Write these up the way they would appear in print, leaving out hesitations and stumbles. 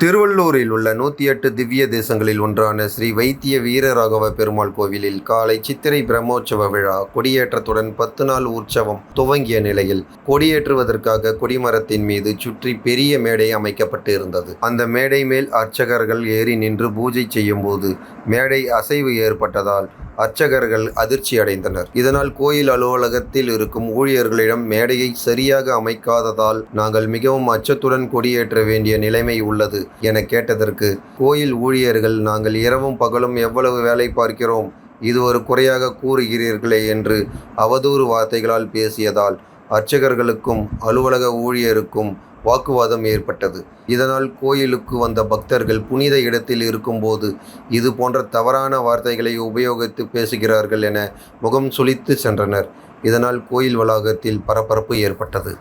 திருவள்ளூரில் உள்ள 108 திவ்ய தேசங்களில் ஒன்றான ஸ்ரீ வைத்திய வீரராகவ பெருமாள் கோவிலில் காலை சித்திரை பிரம்மோற்சவ விழா கொடியேற்றத்துடன் 10 நாள் உற்சவம் துவங்கிய நிலையில் கொடியேற்றுவதற்காக கொடிமரத்தின் மீது சுற்றி பெரிய மேடை அமைக்கப்பட்டு இருந்தது. அந்த மேடை மேல் அர்ச்சகர்கள் ஏறி நின்று பூஜை செய்யும் போது மேடை அசைவு ஏற்பட்டதால் அர்ச்சகர்கள் அதிர்ச்சி அடைந்தனர். இதனால் கோயில் அலுவலகத்தில் இருக்கும் ஊழியர்களிடம் மேடையை சரியாக அமைக்காததால் நாங்கள் மிகவும் அச்சத்துடன் கொடியேற்ற வேண்டிய நிலைமை உள்ளது என கேட்டதற்கு, கோயில் ஊழியர்கள் நாங்கள் இரவும் பகலும் எவ்வளவு வேலை பார்க்கிறோம், இது ஒரு குறையாக கூறுகிறீர்களே என்று அவதூறு வார்த்தைகளால் பேசியதால் அர்ச்சகர்களுக்கும் அலுவலக ஊழியருக்கும் வாக்குவாதம் ஏற்பட்டது. இதனால் கோயிலுக்கு வந்த பக்தர்கள் புனித இடத்தில் இருக்கும்போது இது போன்ற தவறான வார்த்தைகளை உபயோகித்து பேசுகிறார்கள் என முகம் சுளித்து சென்றனர். இதனால் கோயில் வளாகத்தில் பரபரப்பு ஏற்பட்டது.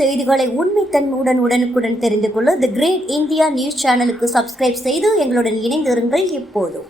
செய்திகளை உண்மைத்தன்மையுடன் உடனுக்குடன் தெரிந்து கொள்ள தி கிரேட் இந்தியா நியூஸ் சேனலுக்கு சப்ஸ்கிரைப் செய்து எங்களுடன் இணைந்திருங்கள் எப்போதும்.